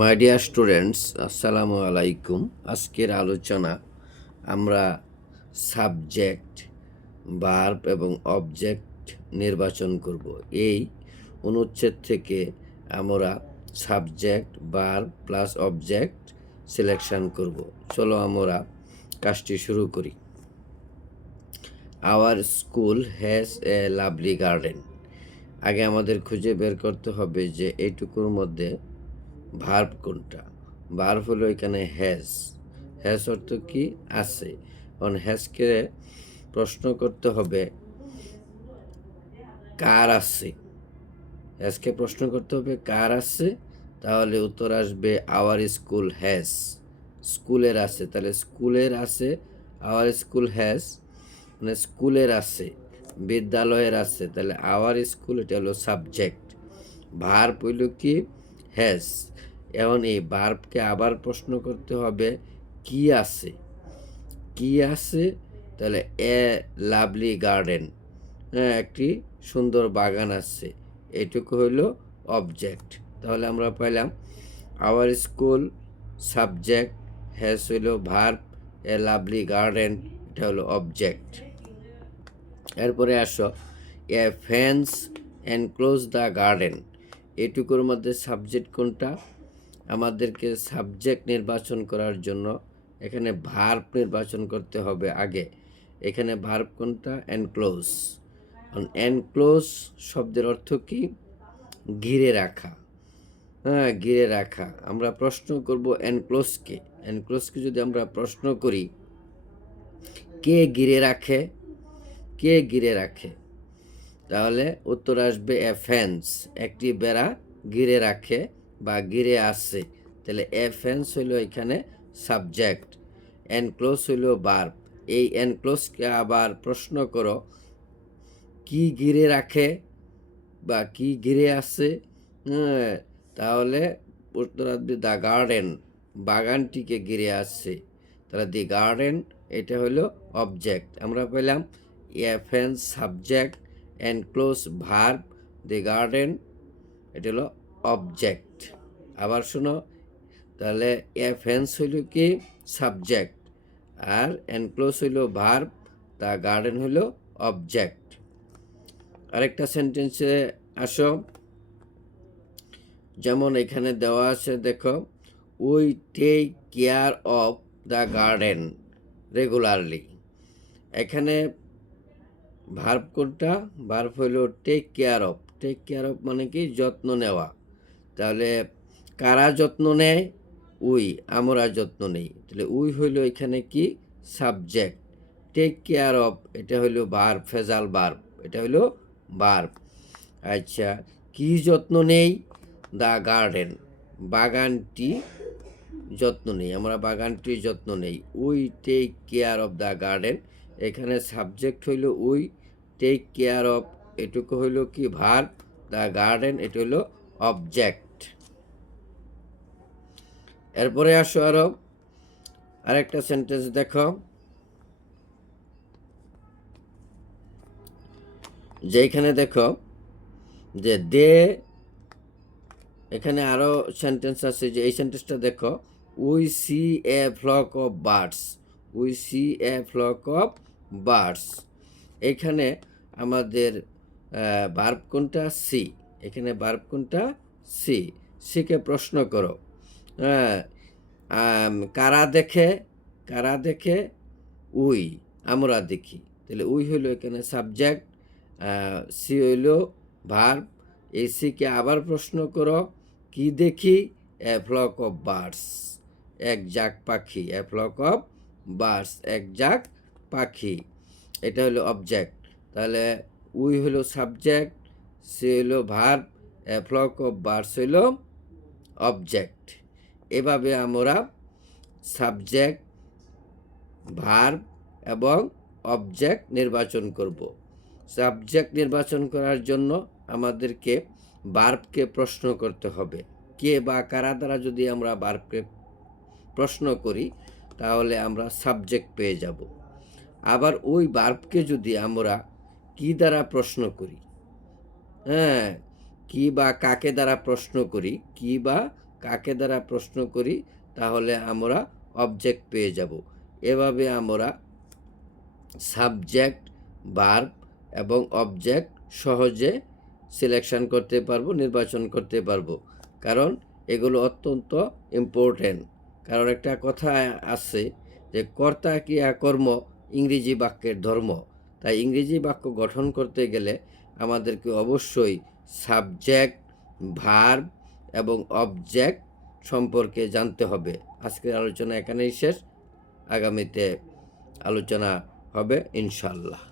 My dear students, আসসালামু আলাইকুম। আজকের আলোচনা আমরা সাবজেক্ট, ভার্ব এবং অবজেক্ট নির্বাচন করব। এই অনুচ্ছেদ থেকে আমরা subject, verb plus object selection করব। চলো আমরা কাজটি শুরু করি। Our school has a lovely garden. আগে আমাদের খুঁজে বের করতে হবে যে এইটুকুর মধ্যে ভার্ব কোনটা। ভার্ব হলো এখানে হ্যাজ। হ্যাজ অর্থ কি? আছে। কারণ হ্যাজকে প্রশ্ন করতে হবে কার আছে। হ্যাজকে প্রশ্ন করতে হবে কার আছে, তাহলে উত্তর আসবে আওয়ার স্কুল হ্যাজ। স্কুলের আছে, তাহলে স্কুলের আছে। আওয়ার স্কুল হ্যাজ মানে স্কুলের আছে, বিদ্যালয়ের আছে, তাহলে আওয়ার স্কুল এটা হলো সাবজেক্ট। ভার্ব হইল কি? হ্যাজ। এখন এই ভার্বকে আবার প্রশ্ন করতে হবে কি আছে। কি আছে? তাহলে এ লাভলি গার্ডেন, হ্যাঁ, একটি সুন্দর বাগান আছে। এটুকু হইল অবজেক্ট। তাহলে আমরা পাইলাম আওয়ার স্কুল সাবজেক্ট, হ্যাজ হইল ভার্ব, এ লাভলি গার্ডেন এটা হলো অবজেক্ট। এরপরে আসো, a fence enclose the garden. এটুকুর মধ্যে সাবজেক্ট কোনটা? আমাদেরকে সাবজেক্ট নির্বাচন করার জন্য এখানে ভার্ব নির্বাচন করতে হবে আগে। এখানে ভার্ব কোনটা? এনক্লোজ। এনক্লোজ শব্দের অর্থ কি? ঘিরে রাখা। হ্যাঁ, ঘিরে রাখা। আমরা প্রশ্ন করব এনক্লোজকে। এনক্লোজকে যদি আমরা প্রশ্ন করি কে ঘিরে রাখে, কে ঘিরে রাখে, তাহলে উত্তর আসবে এ ফেন্স, একটি বেড়া ঘিরে রাখে বা ঘিরে আসে। তাহলে এ ফেন্স হইল এখানে সাবজেক্ট, এনক্লোজ হইল ভার্ব। এই এনক্লোজকে আবার প্রশ্ন করো কি ঘিরে রাখে বা কি ঘিরে আছে, তাহলে উত্তর আসবে দ্য গার্ডেন, বাগানটিকে ঘিরে আছে। তাহলে দি গার্ডেন এটা হলো অবজেক্ট। আমরা পেলাম a fence subject, enclose verb, the garden এটা হলো অবজেক্ট। আবার শোনো, তাহলে এ ফেন্স হইল কি? সাবজেক্ট, আর এনক্লোজ হইল ভার্ব, দ্য গার্ডেন হইল অবজেক্ট। আরেকটা সেন্টেন্সে আসো, যেমন এখানে দেওয়া আছে দেখো, we take care of the garden regularly. এখানে ভার্ব কোনটা? ভার্ব হইল take care of. Take care of মানে কি? যত্ন নেওয়া। তাহলে কারা যত্ন নেয়? উই, আমরা যত্ন নেই। তাহলে উই হইল এখানে কি? সাবজেক্ট। টেক কেয়ার অফ এটা হইল ভার্ব, ফেজাল ভার্ব, এটা হইল ভার্ব। আচ্ছা, কি যত্ন নেই? দ্য গার্ডেন, বাগানটি যত্ন নেই, আমরা বাগানটির যত্ন নেই। We take care of the garden, এখানে সাবজেক্ট হইল উই, টেক কেয়ার অফ এটুকু হইল কি? ভার্ব, দ্য গার্ডেন এটা হইল অবজেক্ট। এরপরে আসো আরো আরেকটা সেন্টেন্স দেখো, যেখানে দেখো যে দে, এখানে আরো সেন্টেন্স আছে, যে এই সেন্টেন্সটা দেখো, we see a flock of birds. We see a flock of birds. এখানে আমাদের ভার্ব কোনটা? সি। এখানে ভার্ব কোনটা? সি। সিকে প্রশ্ন করো, হ্যাঁ, কারা দেখে? কারা দেখে? উই, আমরা দেখি। তাহলে উই হইল এখানে সাবজেক্ট, সি হইল ভার্ব। এই সিকে আবার প্রশ্ন করো কি দেখি? এ ফ্লক অফ বার্ডস, এক ঝাঁক পাখি। এ ফ্লক অফ বার্ডস, এক ঝাঁক পাখি, এটা হলো অবজেক্ট। তাহলে উই হলো সাবজেক্ট, সি হলো verb, a flock of birds হইল অবজেক্ট। এভাবে আমরা সাবজেক্ট, ভার্ব এবং অবজেক্ট নির্বাচন করব। সাবজেক্ট নির্বাচন করার জন্য আমাদেরকে ভার্বকে প্রশ্ন করতে হবে। কে বা কারা দ্বারা যদি আমরা ভার্বকে প্রশ্ন করি তাহলে আমরা সাবজেক্ট পেয়ে যাব। আবার ওই ভার্বকে যদি আমরা কি দ্বারা প্রশ্ন করি, হ্যাঁ, কি বা কাকে দ্বারা প্রশ্ন করি, কি বা কাকে দ্বারা প্রশ্ন করি তাহলে আমরা অবজেক্ট পেয়ে যাব। এভাবে আমরা সাবজেক্ট, ভার্ব এবং অবজেক্ট সহজে সিলেকশন করতে পারবো, নির্বাচন করতে পারবো। কারণ এগুলো অত্যন্ত ইম্পর্টেন্ট। কারণ একটা কথা আছে যে কর্তা ক্রিয়া কর্ম ইংরেজি বাক্যের ধর্ম। তাই ইংরেজি বাক্য গঠন করতে গেলে আমাদেরকে অবশ্যই সাবজেক্ট, ভার্ব এবং অবজেক্ট সম্পর্কে জানতে হবে। আজকের আলোচনা এখানেই শেষ। আগামীতে আলোচনা হবে ইনশাআল্লাহ।